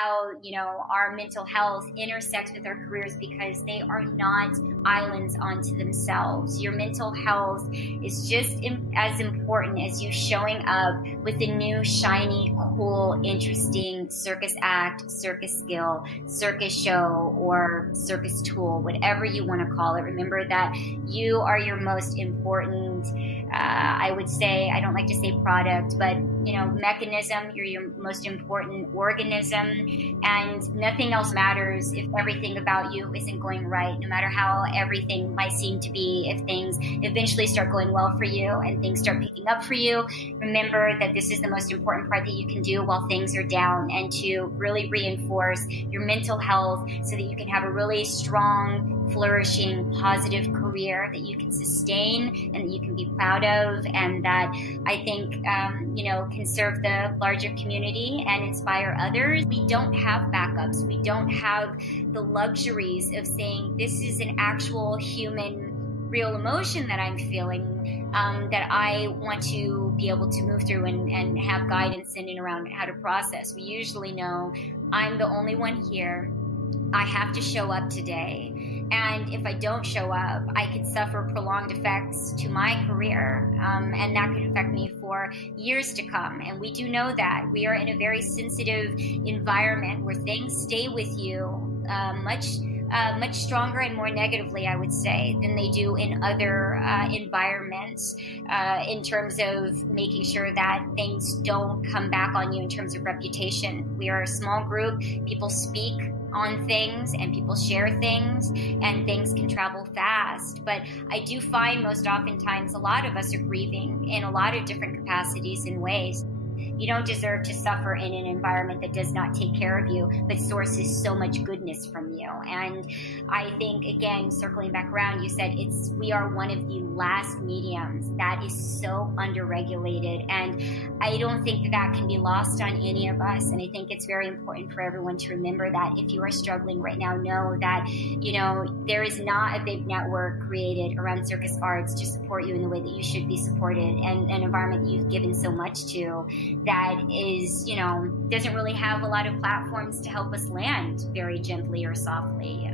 how, our mental health intersects with our careers, because they are not islands onto themselves. Your mental health is just as important as you showing up with a new, shiny, cool, interesting circus act, circus skill, circus show, or circus tool, whatever you want to call it. Remember that you are your most important, I would say, I don't like to say product, but mechanism. You're your most important organism, and nothing else matters if everything about you isn't going right, no matter how everything might seem to be. If things eventually start going well for you and things start picking up for you, remember that this is the most important part that you can do while things are down, and to really reinforce your mental health so that you can have a really strong, flourishing, positive career that you can sustain and that you can be proud of, and that I think, can serve the larger community and inspire others. We don't have backups. We don't have the luxuries of saying this is an actual human, real emotion that I'm feeling, that I want to be able to move through and have guidance in and around how to process. We usually know I'm the only one here. I have to show up today. And if I don't show up, I could suffer prolonged effects to my career, and that could affect me for years to come. And we do know that. We are in a very sensitive environment where things stay with you much stronger and more negatively, I would say, than they do in other environments, in terms of making sure that things don't come back on you in terms of reputation. We are a small group. People speak on things and people share things, and things can travel fast. But I do find most oftentimes a lot of us are grieving in a lot of different capacities and ways. You don't deserve to suffer in an environment that does not take care of you, but sources so much goodness from you. And I think, again, circling back around, you said we are one of the last mediums that is so underregulated. And I don't think that can be lost on any of us. And I think it's very important for everyone to remember that if you are struggling right now, know that, there is not a big network created around circus arts to support you in the way that you should be supported, and an environment you've given so much to that is, doesn't really have a lot of platforms to help us land very gently or softly.